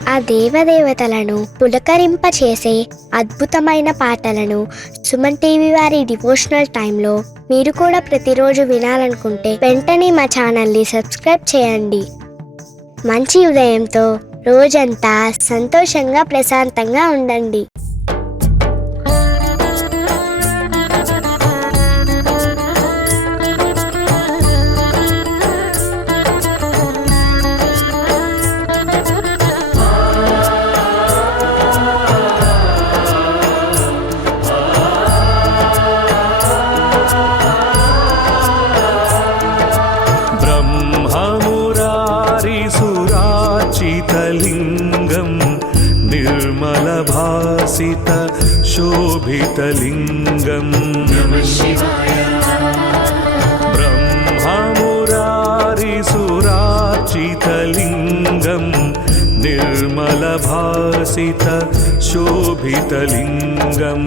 ఆ దేవదేవతలను పులకరింపచేసే అద్భుతమైన పాటలను సుమన్ టీవీ వారి డివోషనల్ టైంలో మీరు కూడా ప్రతిరోజు వినాలనుకుంటే వెంటనే మా ఛానల్ని సబ్స్క్రైబ్ చేయండి. మంచి ఉదయంతో రోజంతా సంతోషంగా ప్రశాంతంగా ఉండండి. लिंगं निर्मलभासित शोभितलिंगं ब्रह्ममुरारिसुरार्चितलिंगं निर्मलभासित शोभितलिंगं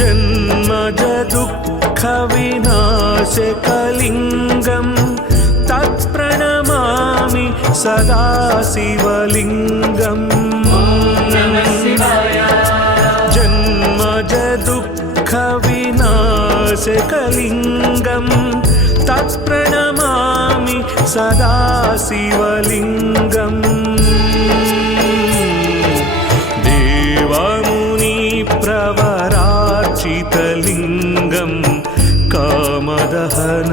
जन्मज दुःख विनाशकलिंगं तत्प्रणमामि सदा शिवलिंगं जन्मज दुःख विनाशकलिंगं तत्प्रणमामि सदा शिवलिंगं देवमुनि प्रवरार्चितलिंगं कामदहन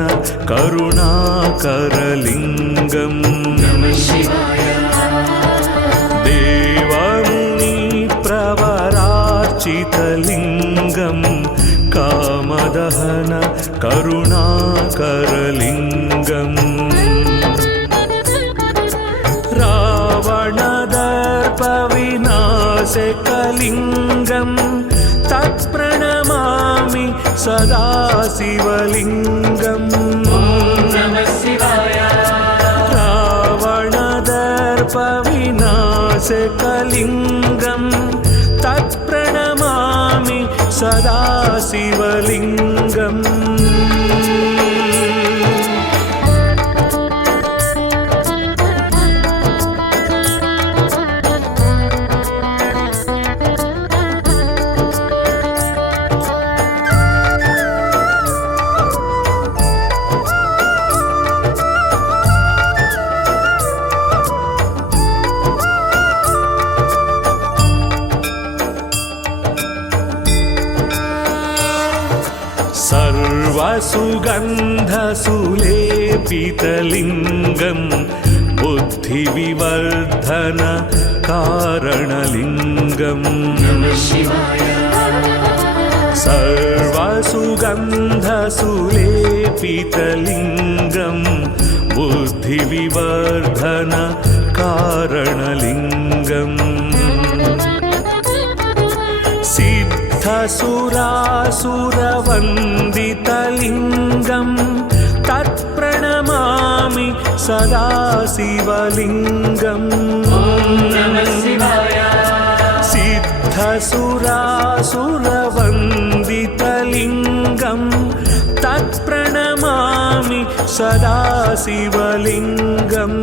करुणाकरलिंगं देवमुनि प्रवरार्चितलिंगं कामदहन करुणाकरलिंगं रावणदर्पविनाशकलिंगं तत्प्रणमामि सदा शिवलिंगं रावणदर्पविनाशकलिंगं तत्प्रणमामि सदा शिवलिंगं सर्वसुगन्धसुलेपितलिंगं बुद्धिविवर्धन कारणलिंगं सर्वसुगन्धसुलेपितलिंगं बुद्धिविवर्धन कारणलिंगं सिद्धसुरासुरवन्दितलिंगं तत्प्रणमामि सदा शिवलिंगं सिद्धसुरासुरवन्दितलिंगं तत्प्रणमामि सदा शिवलिंगं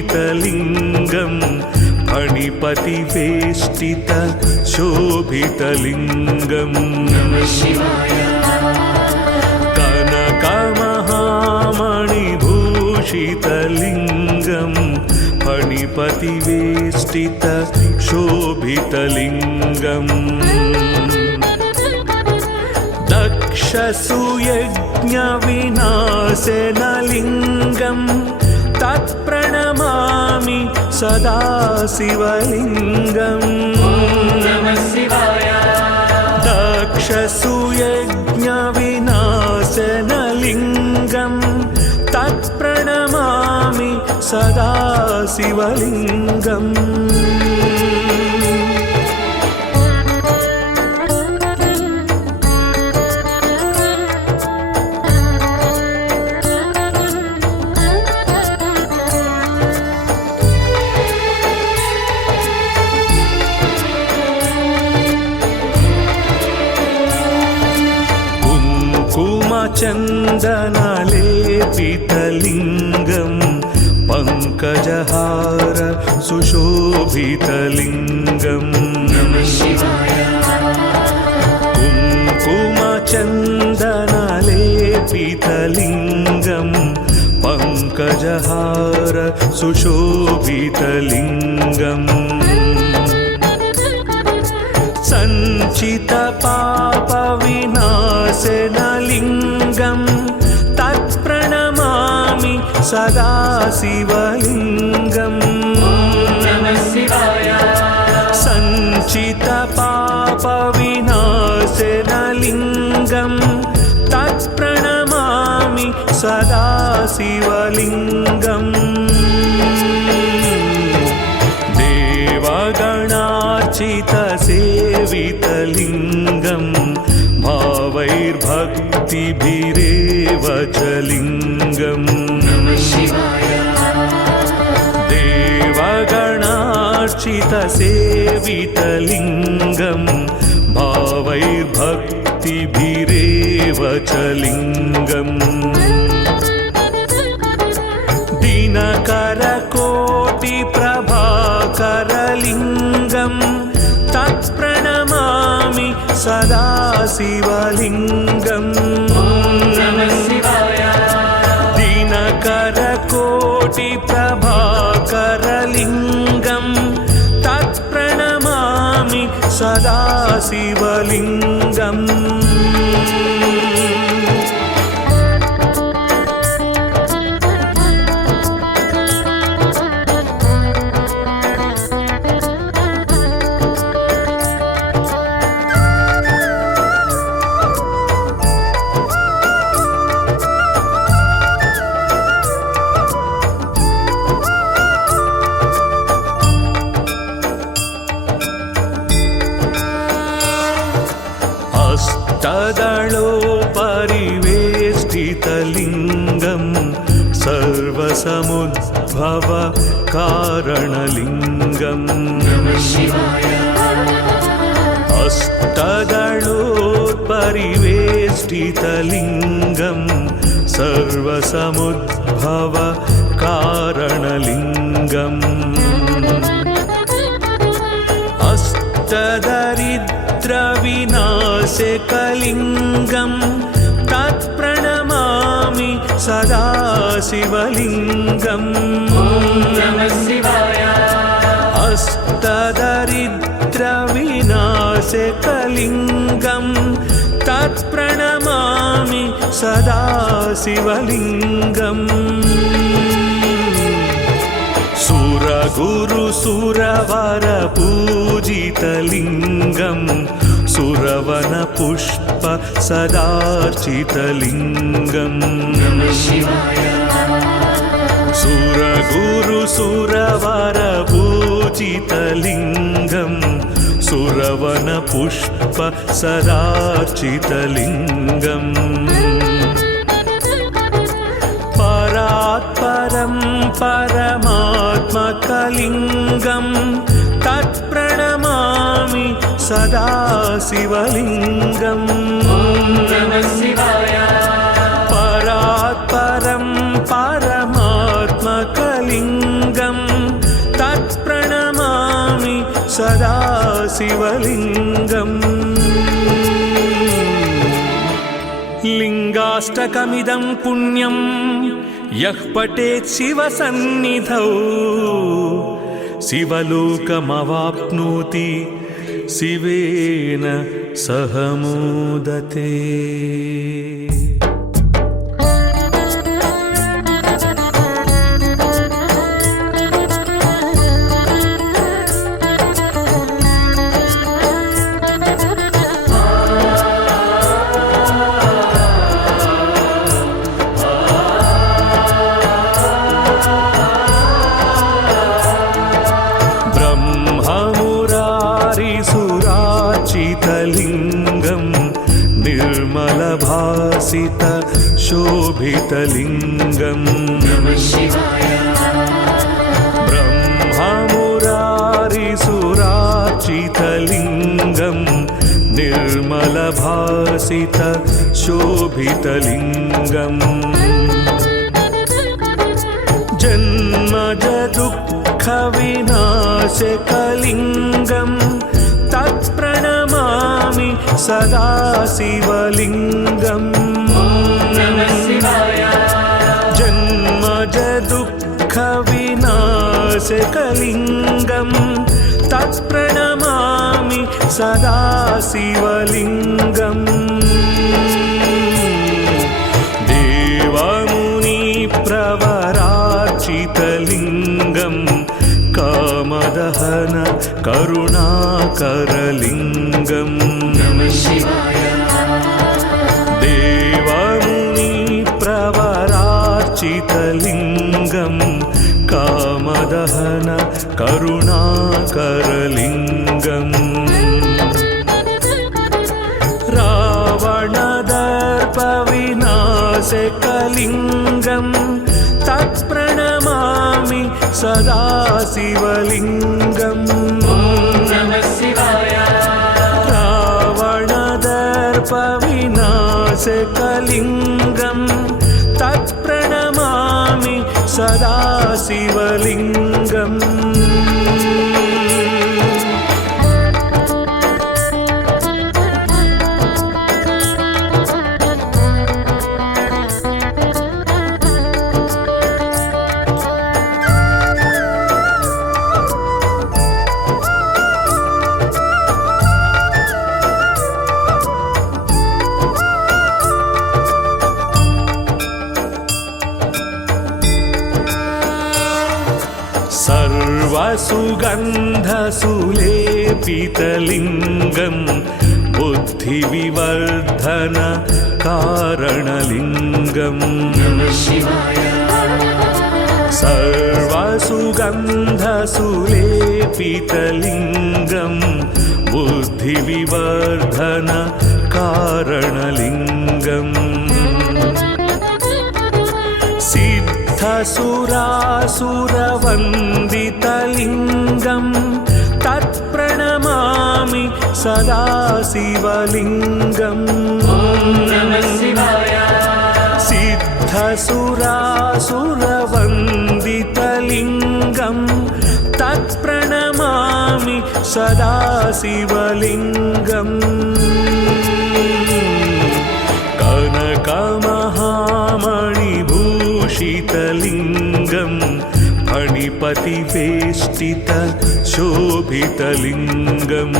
कनकमहामणिभूषितलिंगं फणिपतिवेष्टित शोभितलिंगं कनकमहामणिभूषितलिंगं फणिपतिवेष्टित शोभितलिंगं दक्षसुयज्ञविनाशनलिंगं तत्प्रणमामि सदा शिवलिंगं दक्षसुयज्ञविनाशनलिंगं तत्प्रणमामि सदा शिवलिंगं कुङ्कुमचन्दनलेपितलिङ्गं पङ्कजहार सुशोभितलिङ्गम् कुङ्कुमचन्दनलेपितलिङ्गं पङ्कजहार सुशोभितलिङ्गम् सञ्चितपापविनाशनलिङ्गं तत्प्रणमामि सदा शिवलिङ्गम् सञ्चितपापविनाशनलिङ्गं तत्प्रणमामि सदा शिवलिङ्गम् देवगणार्चितसेवितलिङ्गं भावैर्भक्तिभिरेव च लिङ्गम् देवगणार्चितसेवितलिङ्गं भावैर्भक्तिभिरेव च लिङ्गम् दिनकरकोटिप्रभाकरलिङ्गं तत्प्रणमामि सदा शिवलिङ्गम् दिनकरकोटिप्रभाकरलिङ्गं तत्प्रणमामि सदा शिवलिङ्गम् अष्टदलोपरिवेष्टितलिङ्गं सर्वसमुद्भव कारणलिङ्गम् अष्टदलोपरिवेष्टितलिङ्गं सर्वसमुद्भव कारणलिङ्गम् अष्टदरिद्रविनाशकलिङ्गं तत्प्रणमामि सदा शिवलिङ्गम् अष्टदरिद्रविनाशकलिङ्गं तत्प्रणमामि सदा शिवलिङ्गम् सुरगुरुसुरवरपूजितलिङ्गं सुरवनपुष्प सदार्चितलिङ्गम् सुरगुरुसुरवरपूजितलिङ्गं सुरवनपुष्प सदार्चितलिङ्गम् परात्परं परमात्मकलिङ्गं तत्प्रणमामि सदा शिवलिङ्गम् परात्परं परमात्मकलिङ्गं तत्प्रणमामि सदा शिवलिङ्गम् लिङ्गाष्टकमिदं पुण्यं यः पठेत् शिवसन्निधौ शिवलोकमवाप्नोति शिवेन सह मोदते। लिङ्गं निर्मलभासित शोभितलिङ्गम् ब्रह्ममुरारिसुरार्चितलिङ्गं निर्मलभासित विलासित शोभितलिङ्गम् जन्मज दुःखविनाशकलिङ्गं तत्प्रणमामि सदा शिवलिङ्गम् जन्मज दुःखविनाशकलिङ्गं तत्प्रणमामि सदा शिवलिङ्गम् देवमुनिप्रवरार्चितलिङ्गं कामदहन करुणाकरलिङ्गम् देवमुनिप्रवरार्चितलिङ्गं कामदहन करुणाकरलिङ्गम् रावणदर्पविनाशकलिङ्गं तत्प्रणमामि सदा शिवलिङ्गम् रावणदर्पविनाशकलिङ्गं तत्प्रणमामि सदा शिवलिङ्गम् सर्वसुगन्धसुलेपितलिङ्गं बुद्धिविवर्धन कारणलिङ्गम् सर्वसुगन्धसुलेपितलिङ्गं बुद्धिविवर्धन कारणलिङ्गम् सिद्धसुरासुरवन्दितलिङ्गं तत्प्रणमामि सदा शिवलिङ्गम् सिद्धसुरासुरवन्दितलिङ्गं तत्प्रणमामि सदा शिवलिङ्गम् कनकमहामणिभूषितलिङ्गं फणिपतिवेष्टित शोभितलिङ्गम्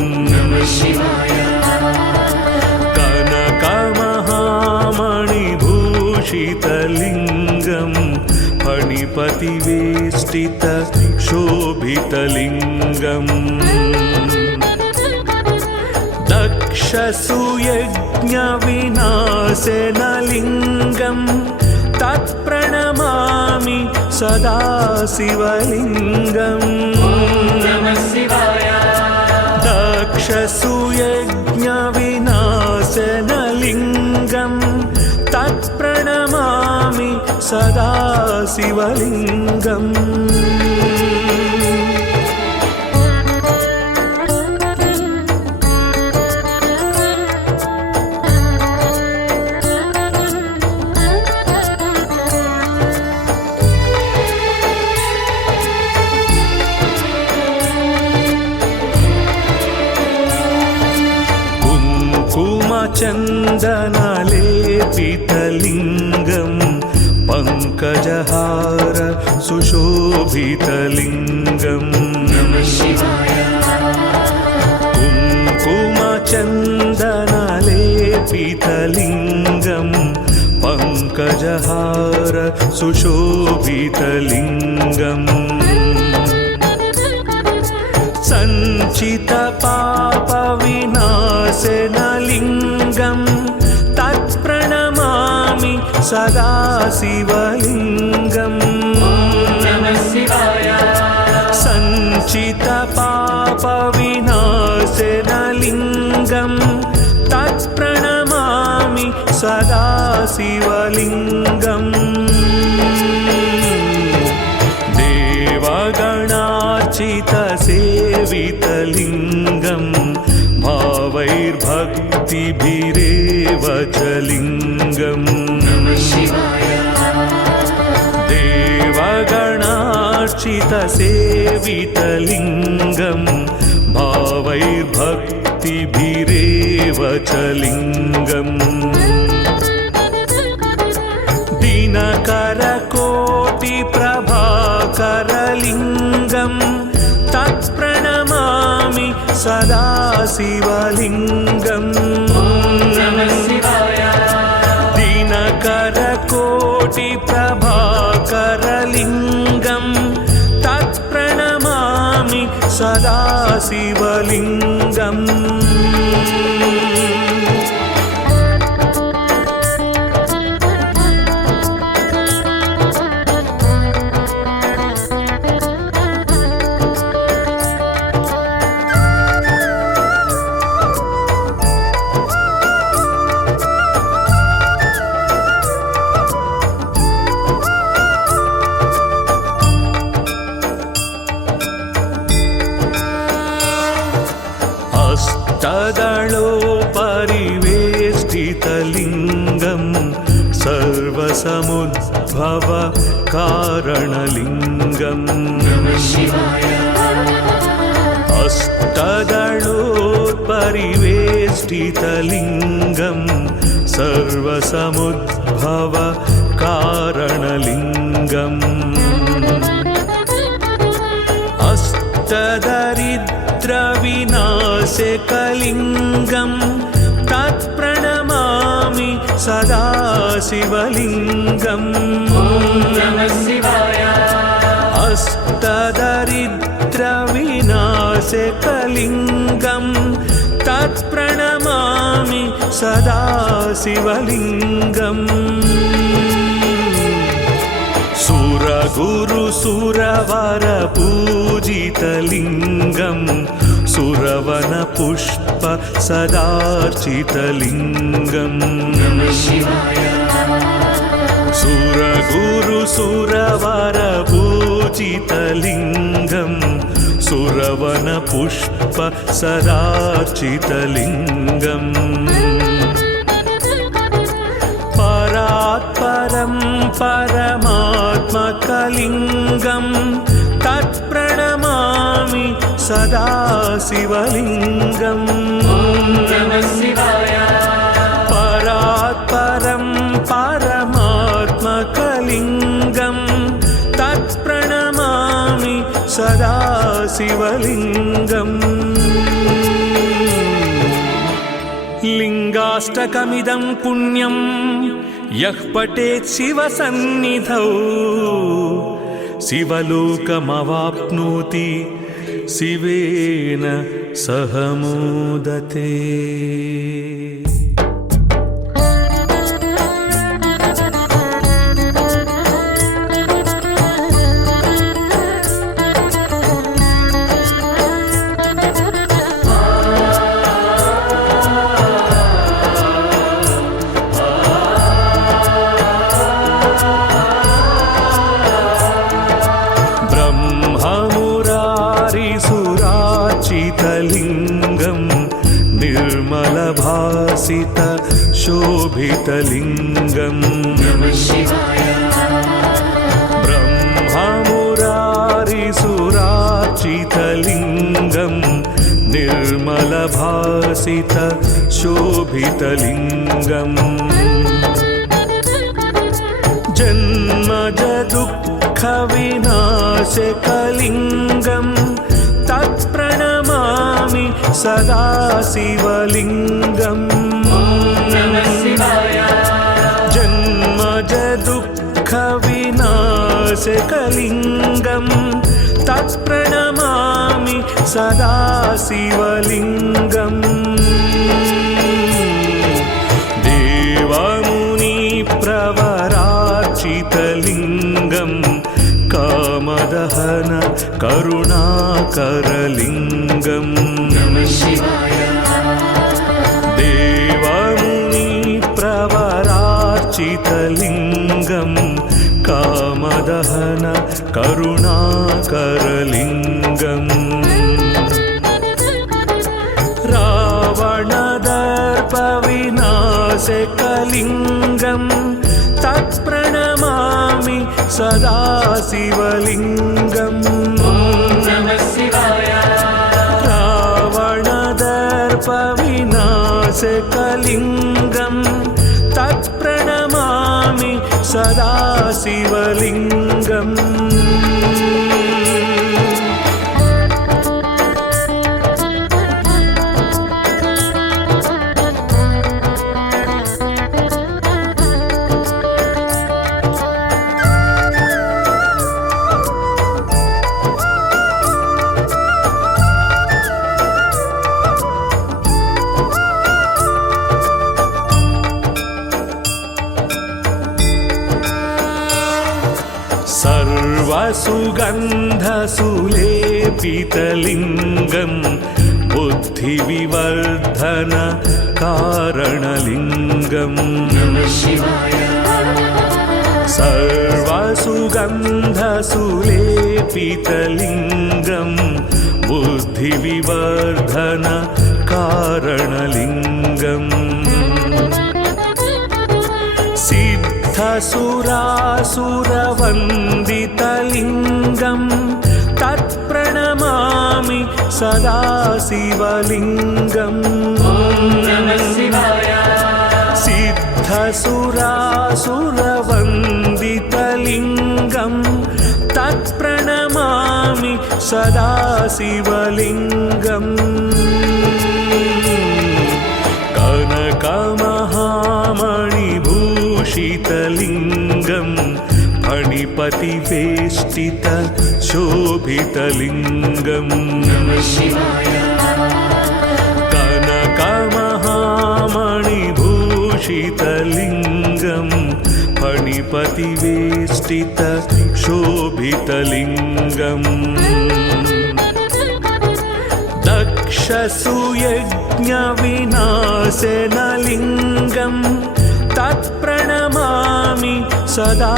कनकमहामणिभूषितलिङ्गं फणिपतिवेष्टित शोभितलिङ्गम् दक्षसुयज्ञविनाशनलिङ्गं तत्प्रणमामि सदा शिवलिङ्गम् दक्षसुयज्ञविनाशनलिङ्गं तत्प्रणमामि सदा शिवलिङ्गम् चन्दनलेपितलिङ्गं पङ्कजहार सुशोभितलिङ्गम् कुङ्कुमचन्दनलेपितलिङ्गं पङ्कजहार सुशोभितलिङ्गम् सञ्चितपापविनाशनलिङ्गं तत्प्रणमामि सदा शिवलिङ्गम् सञ्चितपापविनाशनलिङ्गं तत्प्रणमामि सदा शिवलिङ्गम् देवगणार्चितसेवितलिङ्गं भावैर्भक्तिभिरे च लिङ्गम् देवगणार्चितसेवितलिङ्गं भावैर्भक्तिभिरेव च लिङ्गम् दिनकरकोटिप्रभाकरलिङ्गं तत्प्रणमामि सदा शिवलिङ्गम् दिनकरकोटिप्रभाकरलिङ्गं तत्प्रणमामि सदा शिवलिङ्गम् अष्टदलोपरिवेष्टितलिङ्गं सर्वसमुद्भव कारणलिङ्गम् अष्टदलोपरिवेष्टितलिङ्गं सर्वसमुद्भव कारणलिङ्गम् अष्टदरिद्रविनाशकलिङ्गं तत्प्रणमामि सदा शिवलिङ्गम् अष्टदरिद्रविनाशकलिङ्गं तत्प्रणमामि सदा शिवलिङ्गम् सुरगुरुसुरवरपूजितलिङ्गं सुरवनपुष्प सदार्चितलिङ्गम् सुरगुरुसुरवरपूजितलिङ्गं सुरवनपुष्प सदार्चितलिङ्गम् परात्परं परमात्मकलिङ्गं तत्प्रणमामि सदा शिवलिङ्गम् परात्परं परमात्मकलिङ्गं तत्प्रणमामि सदा शिवलिङ्गम् लिङ्गाष्टकमिदं पुण्यं यः पठेत् शिवसन्निधौ शिवलोकमवाप्नोति शिवेन सह मोदते। लिङ्गं निर्मलभासित शोभितलिङ्गं ब्रह्ममुरारिसुरार्चितलिङ्गं निर्मलभासित शोभितलिङ्गम् जन्मज दुःखविनाशकलिङ्गं तत्प्रणमामि सदा शिवलिङ्गम् जन्मज दुःखविनाशकलिङ्गं तत्प्रणमामि सदा शिवलिङ्गम् देवमुनिप्रवरार्चितलिङ्गं कामदहन करुणाकरलिङ्गम् देवमुनिप्रवरार्चितलिङ्गं कामदहन करुणाकरलिङ्गम् रावणदर्प सर्वपापविनाशकलिङ्गं तत्प्रणमामि सदा शिवलिङ्गम् रावणदर्पविनाशकलिङ्गं तत्प्रणमामि सदा शिवलिङ्गम् सर्वसुगन्धसुलेपितलिङ्गं बुद्धिविवर्धन कारणलिङ्गम् सर्वसुगन्धसुलेपितलिङ्गं बुद्धिविवर्धन कारणलिङ्गम् सिद्धसुरासुरवन्दितलिङ्गं तत्प्रणमामि सदा शिवलिङ्गम् सिद्धसुरासुरवन्दितलिङ्गं तत्प्रणमामि सदा शिवलिङ्गम् कनकमहामणिभूषितलिङ्गं फणिपतिवेष्टित शोभितलिङ्गम् कनकमहामणिभूषितलिङ्गं फणिपतिवेष्टित शोभितलिङ्गम् दक्षसुयज्ञविनाशनलिङ्गं तत्प्रणमामि सदा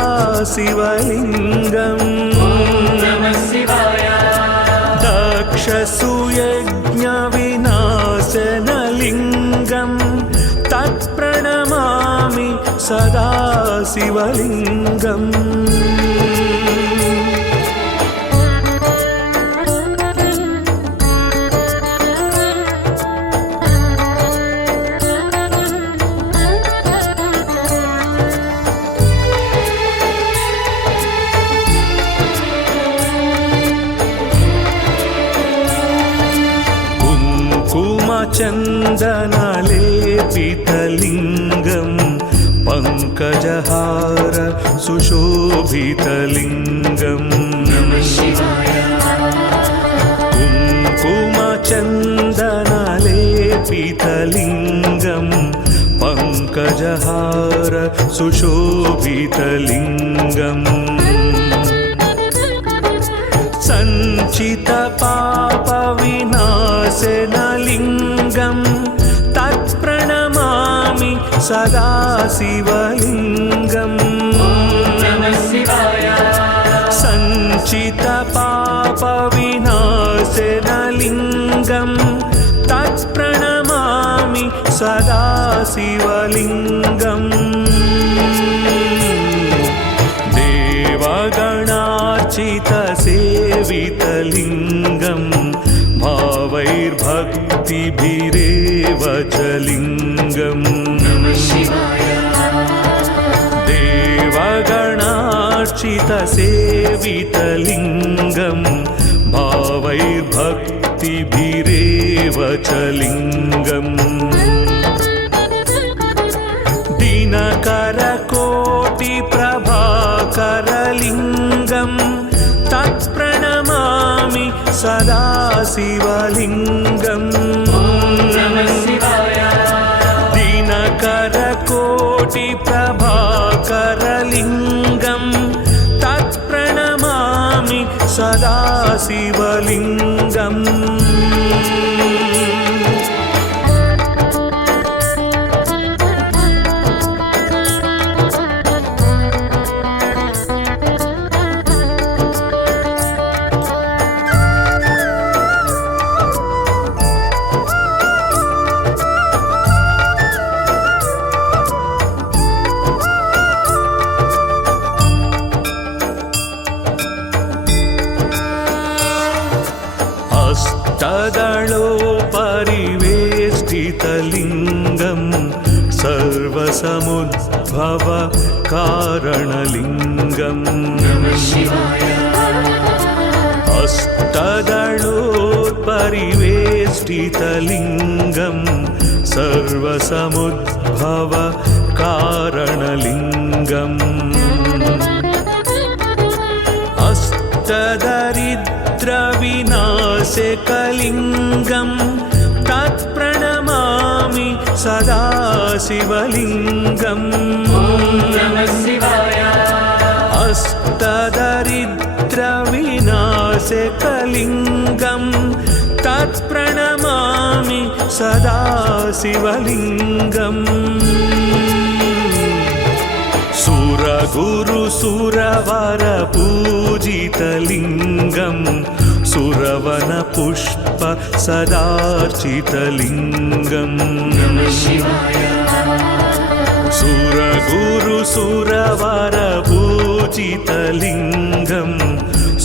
शिवलिङ्गम् दक्षसुयज्ञविनाशनलिङ्गं तत्प्रणमामि सदा शिवलिङ्गम् चन्दनलेपितलिङ्गं पङ्कजहार सुशोभितलिङ्गम् कुङ्कुमचन्दनलेपितलिङ्गं पङ्कजहार सुशोभितलिङ्गम् सञ्चितपापविनाशनलिङ्गं तत्प्रणमामि सदा शिवलिङ्गम् सञ्चितपापविनाशनलिङ्गं तत्प्रणमामि सदा शिवलिङ्गम् देवगणार्चितसेवितलिङ्गं भावैर्भक्तिभिरेव च लिङ्गम् देवगणार्चितसेवितलिङ्गं भावैर्भक्तिभिरेव च लिङ्गम् दिनकरकोटिप्रभाकरलिङ्गं तत्प्रणमामि सदा शिवलिङ्गम् दिनकरकोटिप्रभाकरलिङ्गं तत्प्रणमामि सदा शिवलिङ्गम् शीतलिङ्गं सर्वसमुद्भव कारणलिङ्गम् अष्टदलोत्परिवेष्टितलिङ्गं सर्वसमुद्भव कारणलिङ्गम् अष्टदरिद्रविनाशकलिङ्गं तत्प्रणमामि सदा शिवलिङ्गम् अष्टदरिद्रविनाशकलिङ्गं तत्प्रणमामि सदा शिवलिङ्गम् सुरगुरुसुरवर पूजितलिङ्गं सुरवनपुष्प सदार्चितलिङ्गम् सुरगुरुसुरवर पूजितलिङ्गं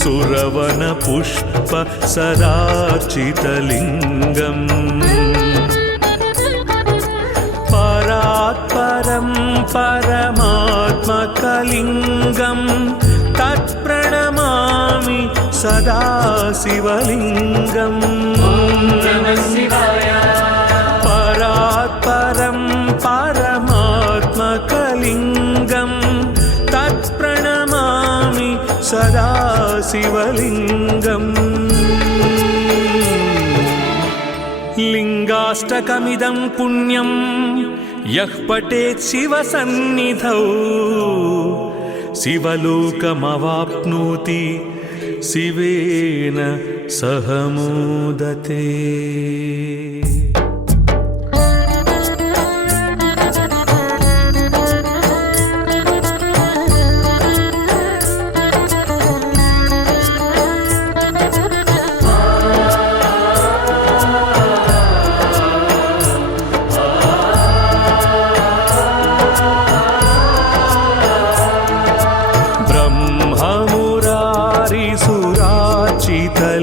सुरवनपुष्प सदार्चितलिङ्गम् परात्परं परमात्मकलिङ्गं तत्प्रणमामि सदा शिवलिङ्गम् परात्परं परमात्मकलिङ्गं तत्प्रणमामि सदा शिवलिङ्गम् लिङ्गाष्टकमिदं पुण्यं यः पठेत् शिवसन्निधौ शिवलोकमवाप्नोति शिवेन सह मोदते।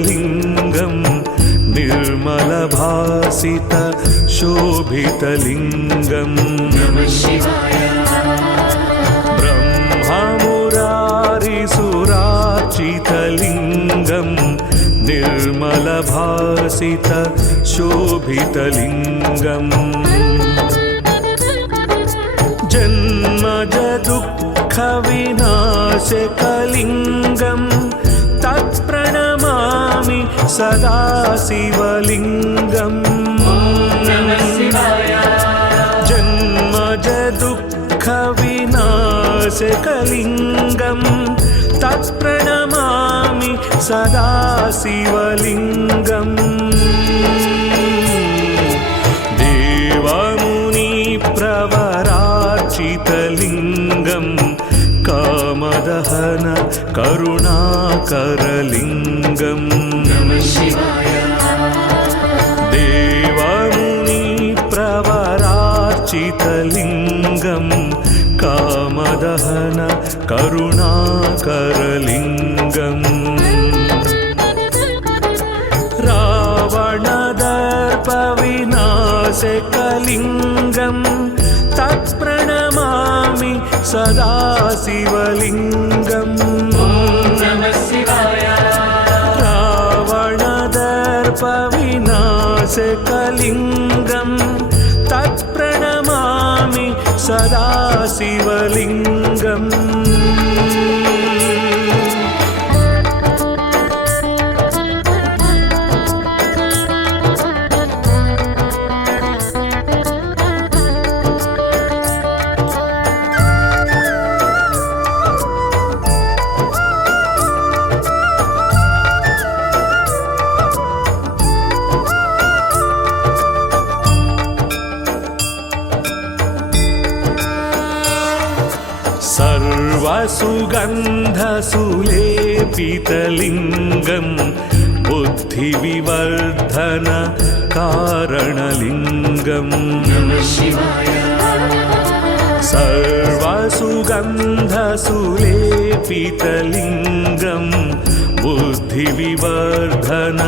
लिङ्गं निर्मलभासित शोभितलिङ्गं ब्रह्ममुरारिसुरार्चितलिङ्गं निर्मलभासित शोभितलिङ्गम् जन्मज दुःखविनाशकलिङ्गं तत्प्रणमामि सदा शिवलिङ्गम् जन्मज दुःखविनाशकलिङ्गं तत्प्रणमामि सदा शिवलिङ्गम् देवमुनिप्रवरार्चितलिङ्गं कामदहन करुणाकरलिङ्गम् देवमुनिप्रवरार्चितलिङ्गं कामदहन करुणाकरलिङ्गम् रावणदर्पविनाशकलिङ्गं तत्प्रणमामि सदा शिवलिङ्गम् रावणदर्पविनाशकलिङ्गं तत्प्रणमामि सदा शिवलिङ्गम् सर्वसुगन्धसुलेपितलिङ्गं बुद्धिविवर्धन कारणलिङ्गम् सर्वसुगन्धसुलेपितलिङ्गं बुद्धिविवर्धन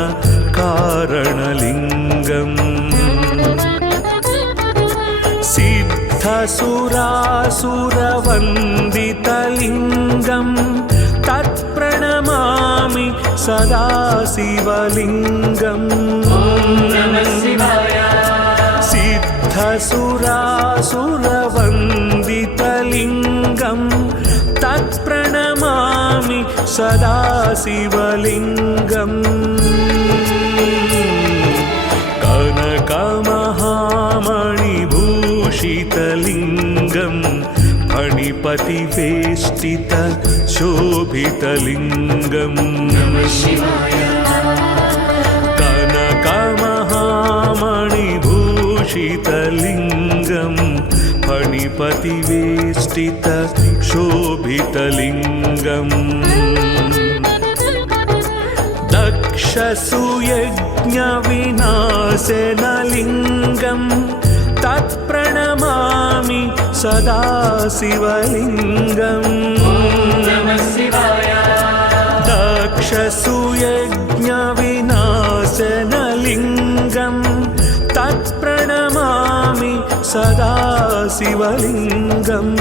कारणलिङ्गम् सिद्धसुरासुरवन्दितलिङ्गं तत्प्रणमामि सदा शिवलिङ्गम् सिद्धसुरासुरवन्दितलिङ्गं तत्प्रणमामि सदा शिवलिङ्गम् कनकमहामणिभूषितलिङ्गं फणिपतिवेष्टित शोभितलिङ्गम् कनकमहामणिभूषितलिङ्गं फणिपतिवेष्टित शोभितलिङ्गम् दक्षसुयज्ञविनाशनलिङ्गं तत्प्रणमामि सदा शिवलिङ्गम् दक्षसुयज्ञविनाशनलिङ्गं तत्प्रणमामि सदा शिवलिङ्गम्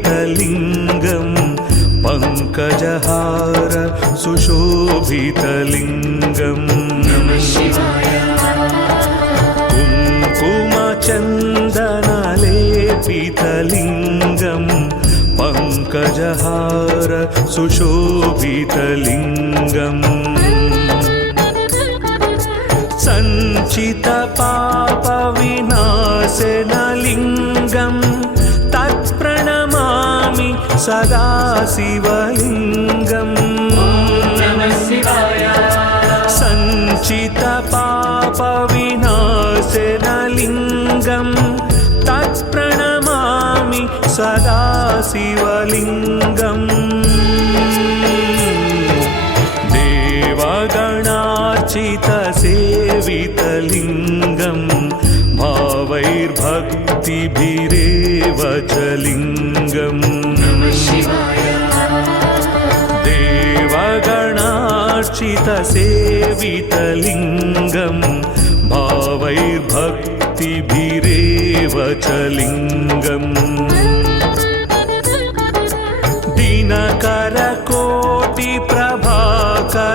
चन्दनलेपितलिङ्गं पङ्कजहार सुशोभितलिङ्गम् कुङ्कुमचन्दनलेपितलिङ्गं पङ्कजहार सुशोभितलिङ्गम् सञ्चितपापविनाशनलिङ्गं तत्प्रणमामि सदा शिवलिङ्गम् सञ्चितपापविनाशनलिङ्गं तत्प्रणमामि सदा शिवलिङ्गम् देवगणार्चितसेवितलिङ्गं भावैर्भक्तिभिरेव च लिङ्गम् देवगणार्चितसेवितलिङ्गं भावैर्भक्तिभिरेव च लिङ्गम्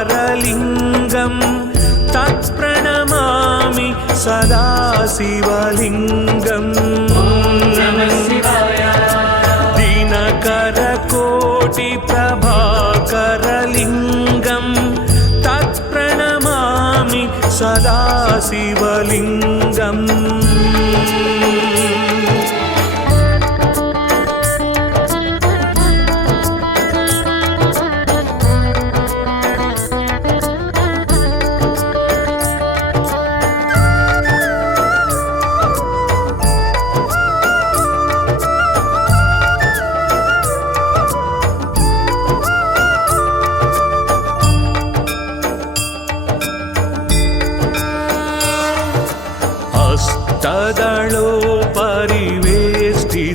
दिनकरकोटिप्रभाकरलिङ्गं तत्प्रणमामि सदा शिवलिङ्गम् दिनकरकोटिप्रभाकरलिङ्गं तत्प्रणमामि सदा शिवलिङ्गम्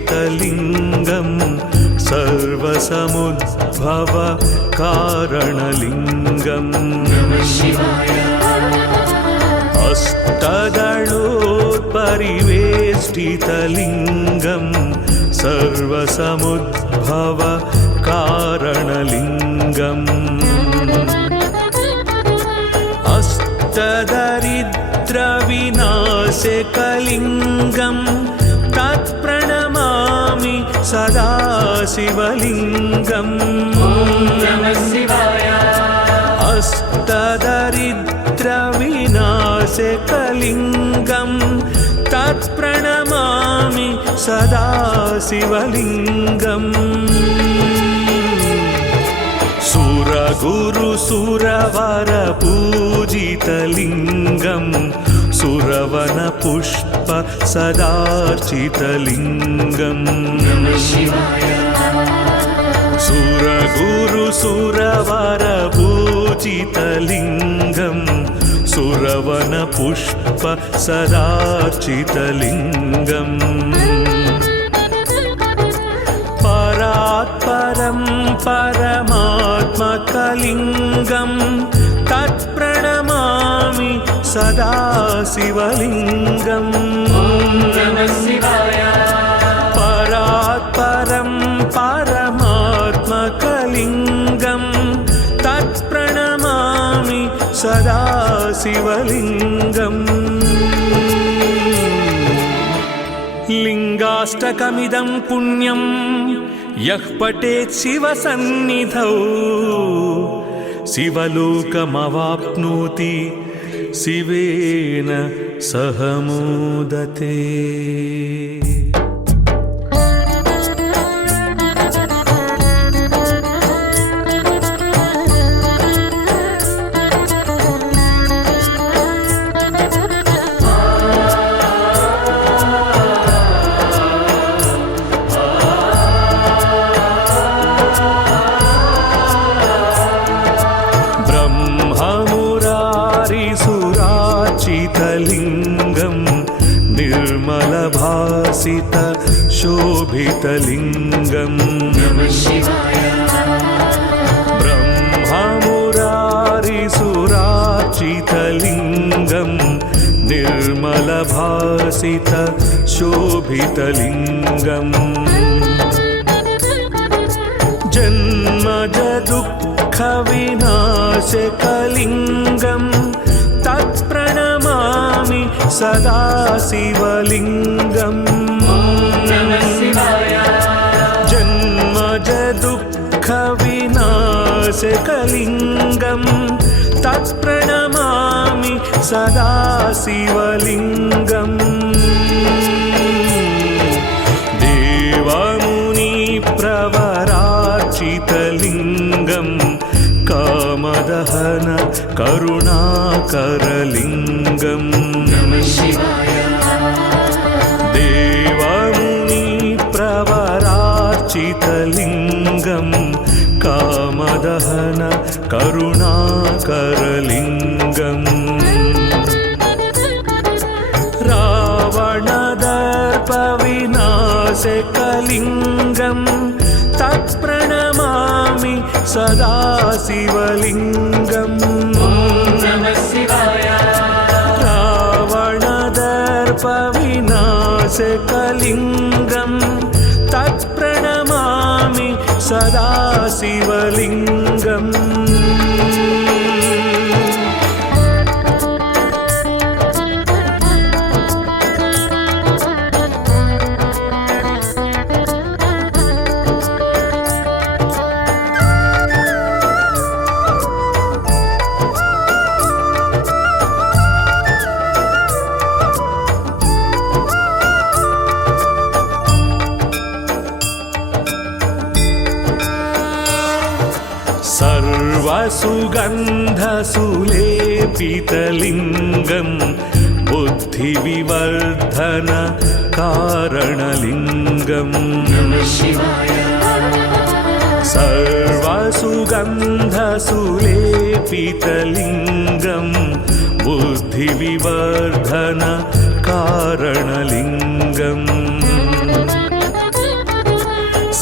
हस्तदलोपरिवेष्टितलिङ्गं सर्वसमुद्भव कारणलिङ्गम् हस्तदलोपरिवेष्टितलिङ्गं सर्वसमुद्भव कारणलिङ्गम् अष्टदरिद्रविनाशकलिङ्गं तत्प्रणमामि सदा शिवलिङ्गम् अष्टदरिद्रविनाशकलिङ्गं तत्प्रणमामि सदा शिवलिङ्गम् सुरगुरुसुरवरपूजितलिङ्गं सुरवनपुष्प सदार्चितलिङ्गम् सुरगुरुसुरवरपूजितलिङ्गं सुरवनपुष्प सदार्चितलिङ्गम् परात्परं परमात्मकलिङ्गं तत्प्रणमामि सदा शिवलिङ्गम् परात्परं परमात्मकलिङ्गं तत्प्रणमामि सदा शिवलिङ्गम् लिङ्गाष्टकमिदं पुण्यं यः पठेत् शिवसन्निधौ शिवलोकमवाप्नोति शिवेन सह मोदते। लिङ्गं निर्मलभासित शोभितलिङ्गं ब्रह्ममुरारिसुरार्चितलिङ्गं निर्मलभासित शोभितलिङ्गम् जन्मजदुःखविनाशकलिङ्गं तत्प्रणमामि सदा शिवलिङ्गम् जन्मजदुःखविनाशकलिङ्गं तत्प्रणमामि सदा शिवलिङ्गम् देवमुनिप्रवरार्चितलिङ्गं कामदहन करुणाकरलिङ्गम् देवमुनिप्रवरार्चितलिङ्गं कामदहन करुणाकरलिङ्गम् रावणदर्पविनाशकलिङ्गं तत्प्रणमामि सदा शिवलिङ्गम् रावणदर्पविनाशकलिङ्गं तत्प्रणमामि सदा शिवलिङ्गम् सर्वसुगन्धसुलेपितलिङ्गं बुद्धिविवर्धन कारणलिङ्गम् सर्वसुगन्धसुलेपितलिङ्गं बुद्धिविवर्धन कारणलिङ्गम्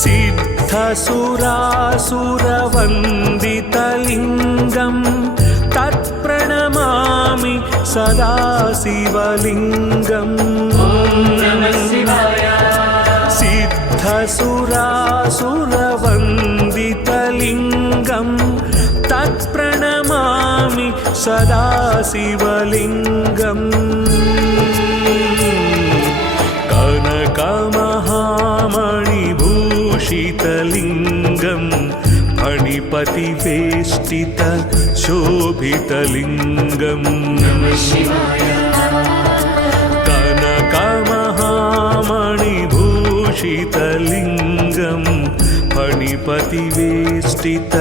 सिद्धसुरासुरवन्दितलिङ्गं तत्प्रणमामि सदा शिवलिङ्गम् सिद्धसुरासुरवन्दितलिङ्गं तत्प्रणमामि सदा शिवलिङ्गम् कनकमहामणिभूषितलिङ्गं फणिपतिवेष्टित शोभितलिङ्गम् कनकमहामणिभूषितलिङ्गं फणिपतिवेष्टित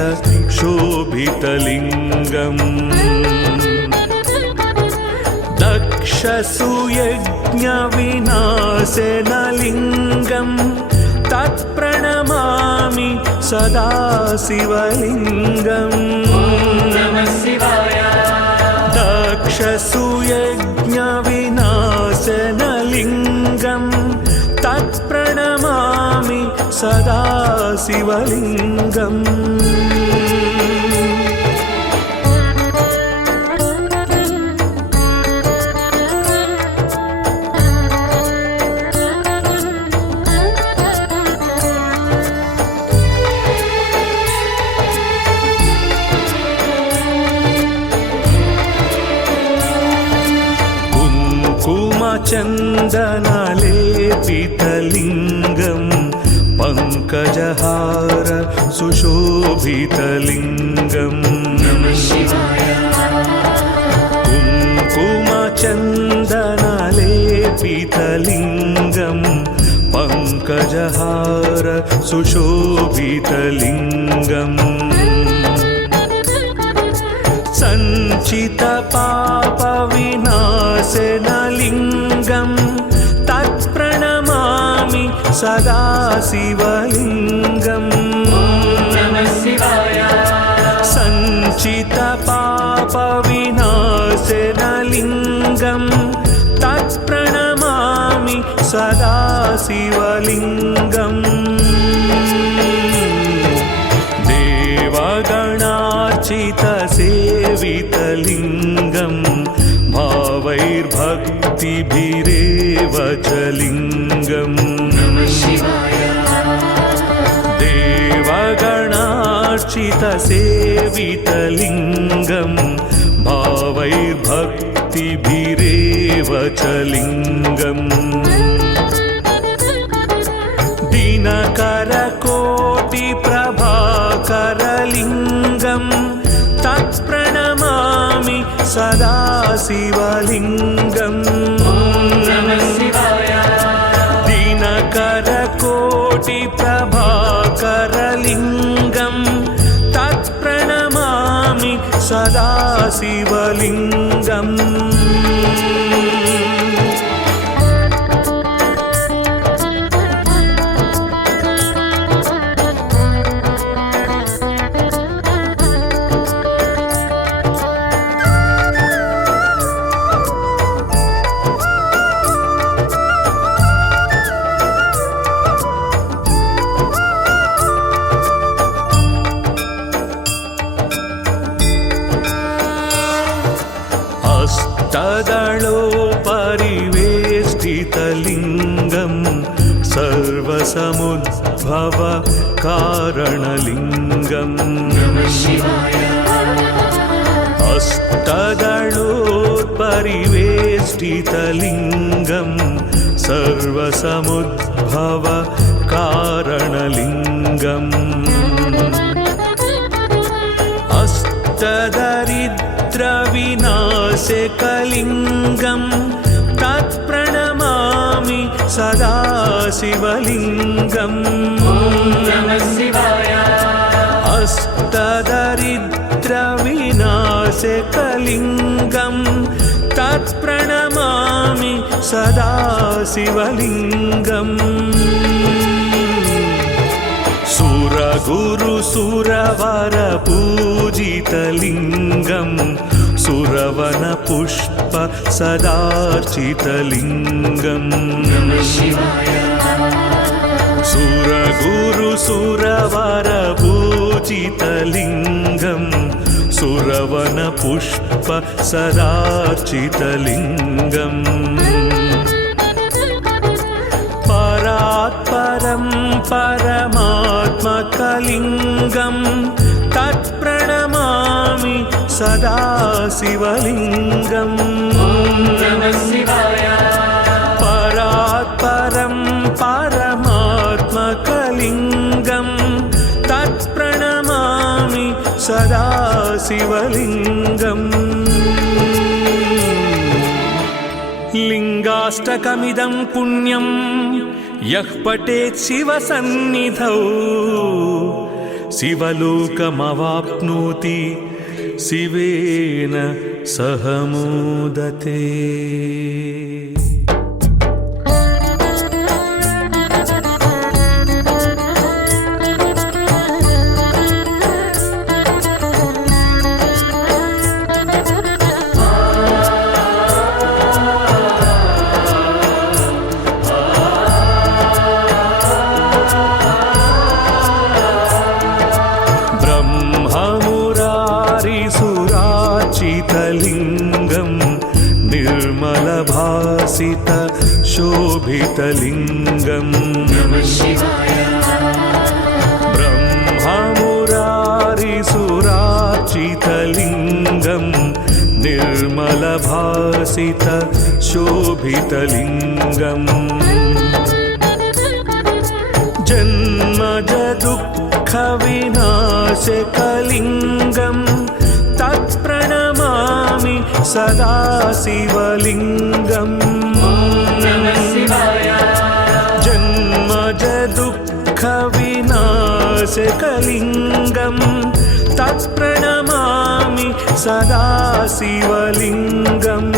शोभितलिङ्गम् दक्षसुयज्ञविनाशनलिङ्गं तत्प्रणमामि सदा शिवलिङ्गम् दक्षसुयज्ञविनाशनलिङ्गम् तत्प्रणमामि सदा शिवलिङ्गम् चन्दनलेपितलिङ्गम् पङ्कजहार सुशोभितलिङ्गम् कुङ्कुमचन्दनलेपितलिङ्गम् पङ्कजहार सुशोभितलिङ्गम् सञ्चितपापविनाशनलिङ्गम् तत्प्रणमामि सदा शिवलिङ्गम् सञ्चितपापविनाशनलिङ्गम् तत्प्रणमामि सदा शिवलिङ्गम् देवगणार्चितसेवितलिङ्गम् भावैर्भक्तिभिरेव च लिङ्गम् देवगणार्चितसेवितलिङ्गम् भावैर्भक्तिभिरेव च लिङ्गम् दिनकरकोटिप्रभाकरलिङ्गम् तत्प्रणमामि सदा शिवलिङ्गम् दिनकरकोटिप्रभाकरलिङ्गम् तत्प्रणमामि सदा शिवलिङ्गम् अष्टदलोपरिवेष्टितलिङ्गम् सर्वसमुद्भव कारणलिङ्गम् अष्टदलोपरिवेष्टितलिङ्गम् सर्वसमुद्भव कारणलिङ्गम् अष्टदरिद्रविनाशकलिङ्गम् तत्प्रणमामि सदा शिवलिङ्गम् अष्टदरिद्रविनाशकलिङ्गम् तत्प्रणमामि सदा शिवलिङ्गम् सुरगुरुसुरवरपूजितलिङ्गम् सुरवनपुष्प सदार्चितलिङ्गम् सुरगुरुसुरवरपूजितलिङ्गम् सुरवनपुष्प सदार्चितलिङ्गम् परात्परं परमात्मकलिङ्गम् तत्प्रणमामि सदा शिवलिङ्गम् परात्परं परमात्मकलिङ्गम् तत्प्रणमामि सदा शिवलिङ्गम् लिङ्गाष्टकमिदं पुण्यं यः पठेत् शिवसन्निधौ शिवलोकमवाप्नोति शिवेन सह मोदते। भासित शोभितलिङ्गम् ब्रह्ममुरारिसुरार्चितलिङ्गम् निर्मलभासित शोभितलिङ्गम् जन्मज दुःखविनाशकलिङ्गम् तत्प्रणमामि सदा शिवलिङ्गम् जन्मज दुःखविनाशकलिङ्गम् तत्प्रणमामि सदा शिवलिङ्गम्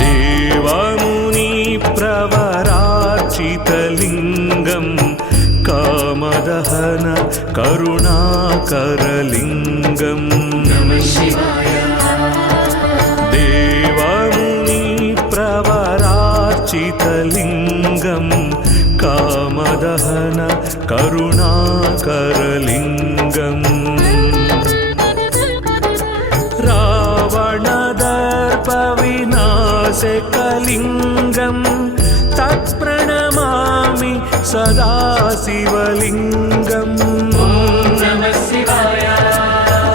देवमुनिप्रवरार्चितलिङ्गम् कामदहन करुणाकरलिङ्गम् देवमुनिप्रवरार्चितलिङ्गम् कामदहन करुणाकरलिङ्गम् रावणदर्पविनाशकलिङ्गम् तत्प्रणमामि सदा शिवलिङ्गम्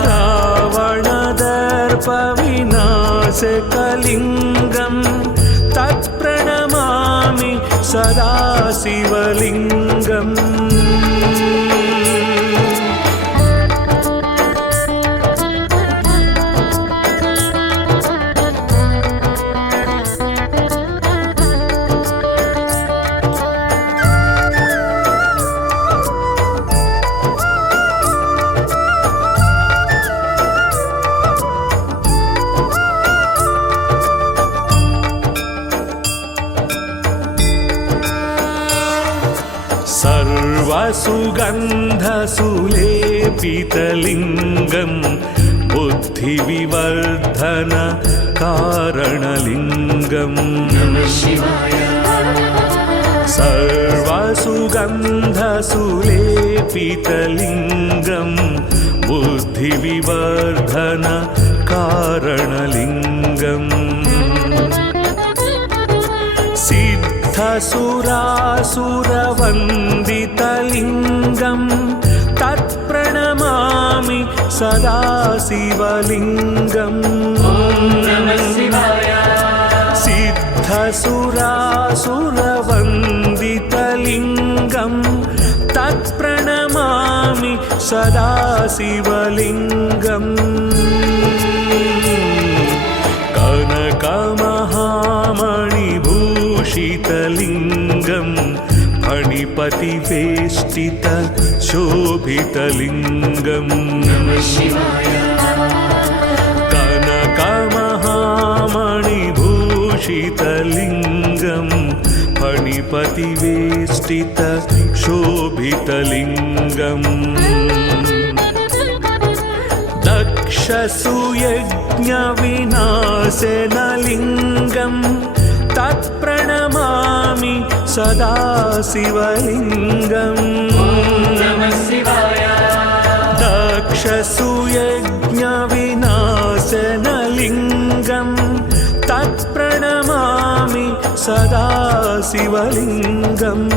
रावणदर्पविनाशकलिङ्गम् तत्प्रणमामि सदा शिवलिङ्गम् सर्वसुगन्धसुलेपितलिङ्गम् बुद्धिविवर्धन कारणलिङ्गम् सर्वसुगन्धसुलेपितलिङ्गम् बुद्धिविवर्धन कारणलिङ्गम् सिद्धसुरासुरवन्दितलिङ्गम् तत्प्रणमामि सदा शिवलिङ्गम् सिद्धसुरासुरवन्दितलिङ्गम् तत्प्रणमामि सदा शिवलिङ्गम् कनकमहामणिभूषितलिङ्गम् फणिपतिवेष्टित शोभितलिङ्गम् कनकमहामणिभूषितलिङ्गम् फणिपतिवेष्टित शोभितलिङ्गम् दक्षसुयज्ञविनाशनलिङ्गम् तत्प्रणमामि सदा शिवलिङ्गम् दक्षसुयज्ञविनाशनलिङ्गम् तत्प्रणमामि सदा शिवलिङ्गम्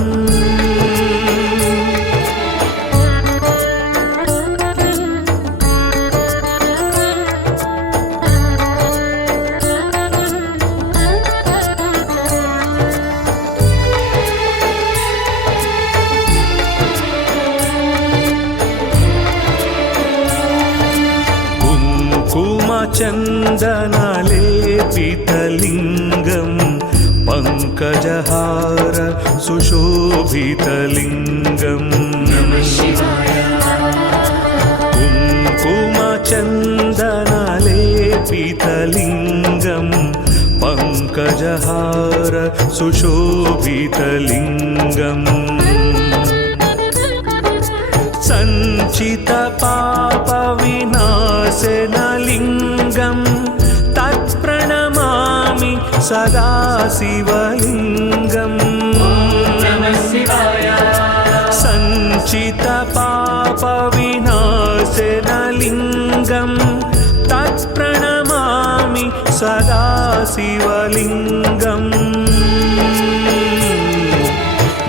चन्दनलेपितलिङ्गम् पङ्कजहार सुशोभितलिङ्गम् कुङ्कुमचन्दनलेपितलिङ्गम् पङ्कजहार सुशोभितलिङ्गम् सञ्चितपापविनाशनलिङ्गम् तत्प्रणमामि सदा शिवलिङ्गम् सञ्चितपापविनाशनलिङ्गम् तत्प्रणमामि सदा शिवलिङ्गम्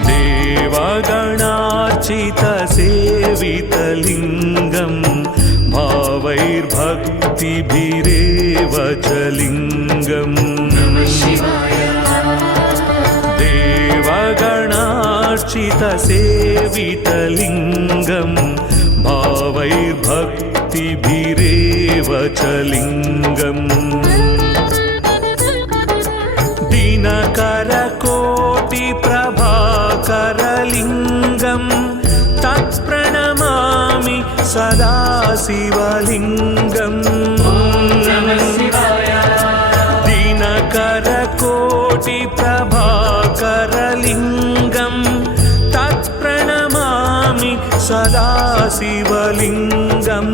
देवगणार्चितसेवितलिङ्गं भावैर्भक्तिभिरेव च लिङ्गम् देवगणार्चितसेवितलिङ्गं भावैर्भक्तिभिरेव च लिङ्गम् दिनकरकोटिप्रभाकरलिङ्गं तत्प्रणमामि सदा शिवलिङ्गम् दिनकरकोटिप्रभाकरलिङ्गं तत्प्रणमामि सदा शिवलिङ्गम्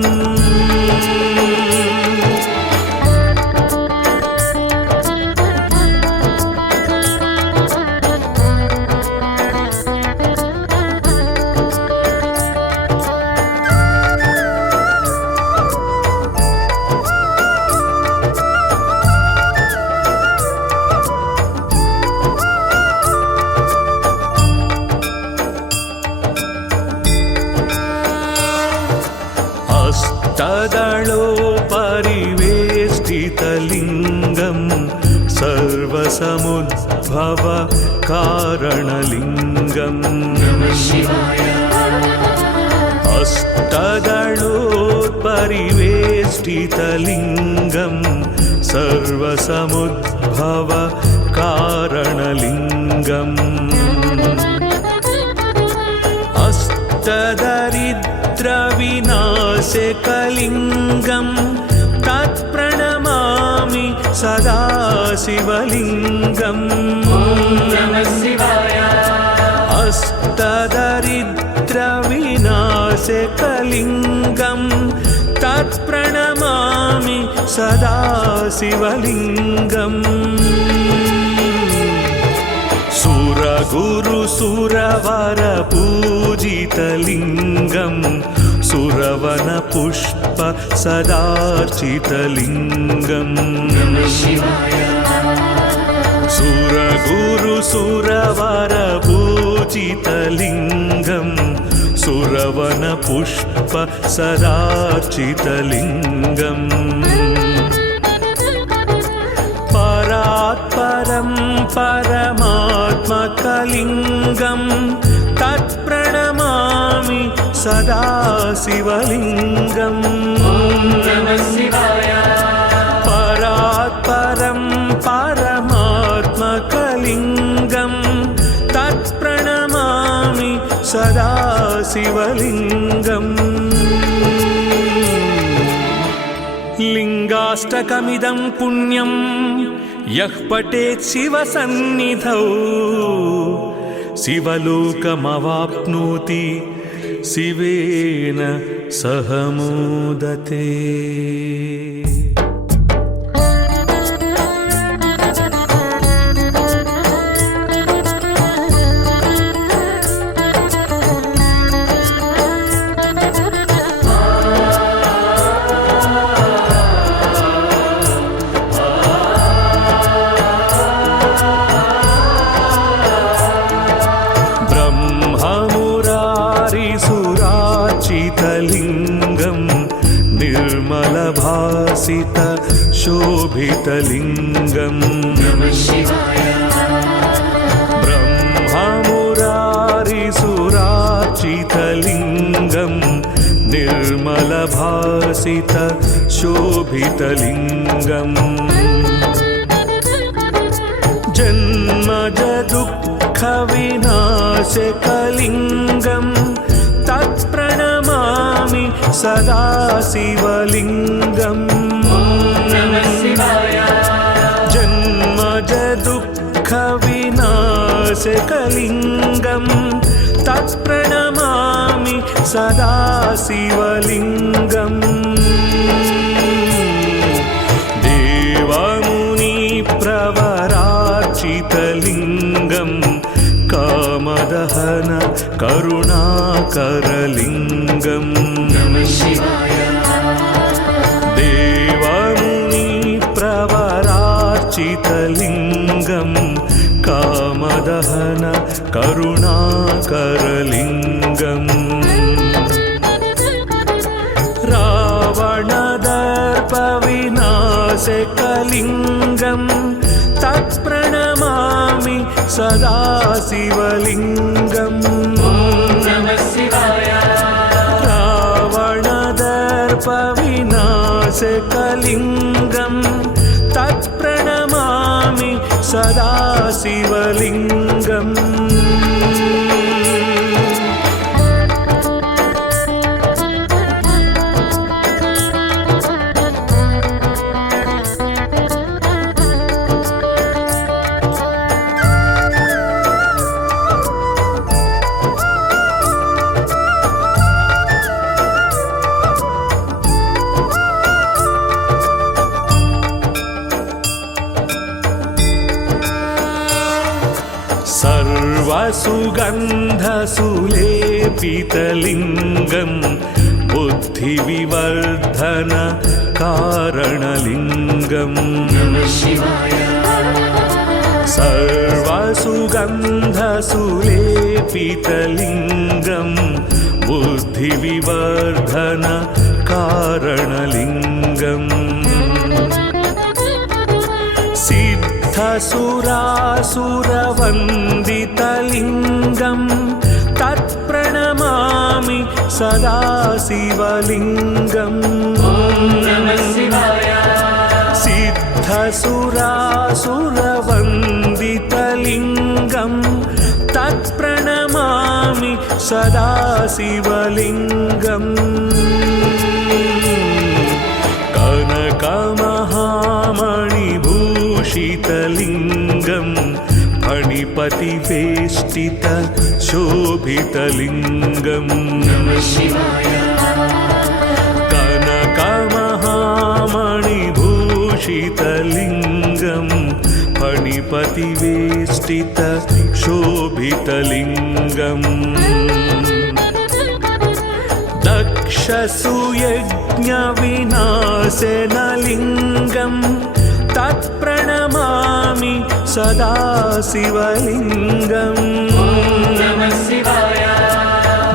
अष्टदलोपरिवेष्टितलिङ्गं सर्वसमुद्भव कारणलिङ्गम् अष्टदलोपरिवेष्टितलिङ्गं सर्वसमुद्भव कारणलिङ्गम् अष्टदरिद्रविनाशकलिङ्गं तत्प्रणमामि सदा शिवलिङ्गम् अष्टदरिद्रविनाशकलिङ्गं तत्प्रणमामि सदा शिवलिङ्गम् सुरगुरुसुरवरपूजितलिङ्गं सुरवनपुष्प सदार्चितलिङ्गम् सुरगुरुसुरवरपूजितलिङ्गं सुरवनपुष्प सदार्चितलिङ्गम् परात्परं परमात्मकलिङ्गं तत्प्रणमामि सदा शिवलिङ्गम् परात्परं परमात्मकलिङ्गं तत्प्रणमामि सदा शिवलिङ्गम् लिङ्गाष्टकमिदं पुण्यं यः पठेत् शिवसन्निधौ शिवलोकमवाप्नोति शिवेन सह मोदते। लिङ्गं निर्मलभासित शोभितलिङ्गम् ब्रह्ममुरारिसुरार्चितलिङ्गं निर्मलभासित शोभितलिङ्गम् जन्मज दुःखविनाशकलिङ्गं तत्प्रणमामि सदा शिवलिङ्गम् जन्मज दुःखविनाशकलिङ्गं तत्प्रणमामि सदा शिवलिङ्गम् देवमुनिप्रवरार्चितलिङ्गं कामदहन करुणाकरलिङ्गम् देवमुनिप्रवरार्चित स्फटिकलिङ्गं कामदहन करुणाकरलिङ्गम् रावणदर्पविनाशकलिङ्गं तत्प्रणमामि सदा शिवलिङ्गम् रावणदर्पविनाशकलिङ्गं तत्प्रणमामि सदा शिवलिङ्गम् सर्वसुगन्धसुलेपितलिङ्गं बुद्धिविवर्धन कारणलिङ्गम् सर्वसुगन्धसुलेपितलिङ्गं बुद्धिविवर्धन कारणलिङ्गम् सिद्धसुरासुरवन्दितलिङ्गं तत्प्रणमामि सदा शिवलिङ्गम् सिद्धसुरासुरवन्दितलिङ्गं तत्प्रणमामि सदा शिवलिङ्गम् कनकमहामणिभूषितलिङ्गं फणिपतिवेष्टित शोभितलिङ्गम् कनकमहामणिभूषितलिङ्गं फणिपतिवेष्टित शोभितलिङ्गम् दक्षसुयज्ञविनाशनलिङ्गं तत्प्रणमामि सदा शिवलिङ्गम्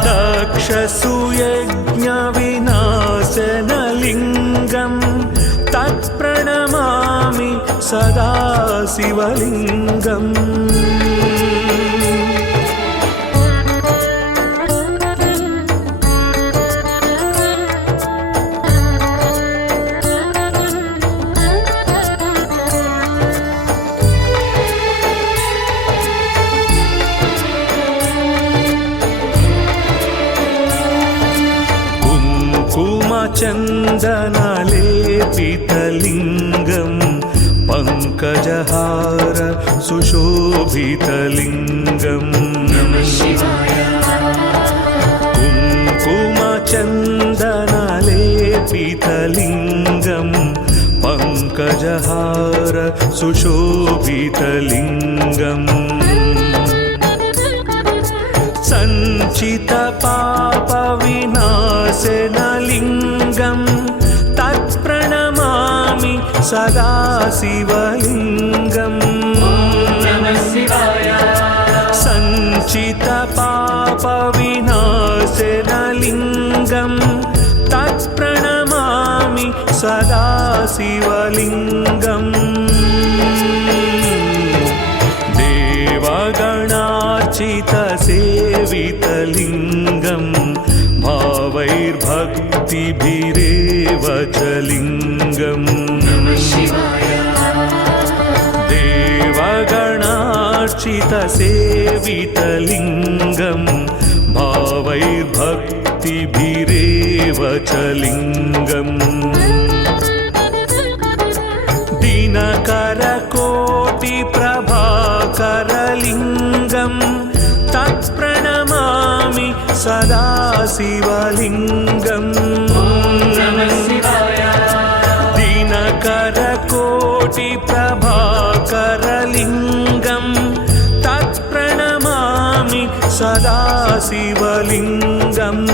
दक्षसुयज्ञविनाशनलिङ्गं तत्प्रणमामि सदा शिवलिङ्गम् चन्दनलेपितलिङ्गं पङ्कजहार सुशोभितलिङ्गम् कुङ्कुमचन्दनलेपितलिङ्गं पङ्कजहार सुशोभितलिङ्गम् सञ्चितपापविनाशनलिङ्गं तत्प्रणमामि सदा शिवलिङ्गम् सञ्चितपापविनाशनलिङ्गं तत्प्रणमामि सदा शिवलिङ्गम् देवगणार्चितसेवितलिङ्गं भावैर्भक्तिभिरेव च लिङ्गम् देवगणार्चितसेवितलिङ्गं भावैर्भक्तिभिरेव च लिङ्गम् दिनकरकोटिप्रभाकरलिङ्गं तत्प्रणमामि सदा शिवलिङ्गम् दिनकरकोटिप्रभाकरलिङ्गं तत्प्रणमामि सदा शिवलिङ्गम्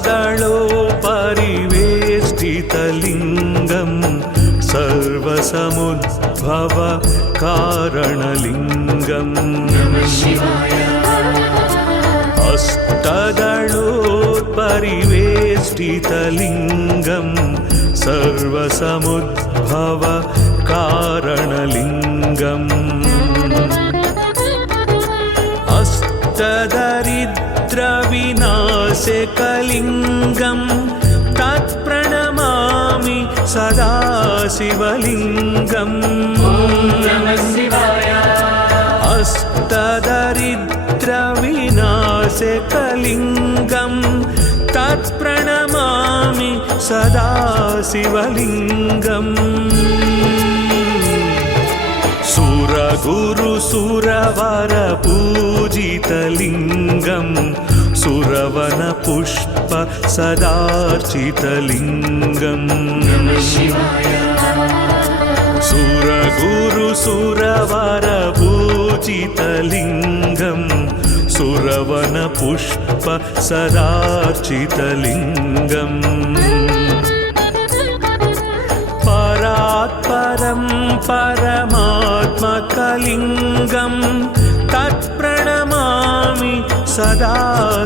अष्टदलोपरिवेष्टितलिङ्गं सर्वसमुद्भव कारणलिङ्गम् अष्टदलोपरिवेष्टितलिङ्गं सर्वसमुद्भव कारणलिङ्गम् अष्टदरिद्रविनाशकलिङ्गं तत्प्रणमामि सदा शिवलिङ्गम् अष्टदरिद्रविनाशकलिङ्गं तत्प्रणमामि सदा शिवलिङ्गम् सुरगुरुसुरवर पूजितलिङ्गं सुरवनपुष्प सदार्चितलिङ्गम् सुरगुरुसुरवर पूजितलिङ्गं सुरवनपुष्प सदार्चितलिङ्गम् परात्परं परमात्मकलिङ्गं तत्प्रणमामि सदा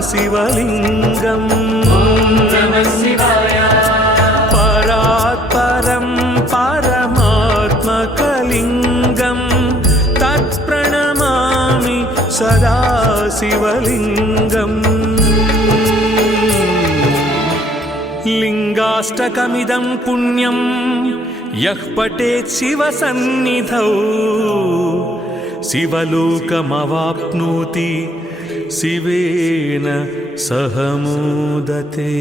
शिवलिङ्गम् परात्परं परमात्मकलिङ्गं तत्प्रणमामि सदा शिवलिङ्गम् लिङ्गाष्टकमिदं पुण्यं यः पठेत् शिवसन्निधौ शिवलोकमवाप्नोति शिवेन सह मोदते।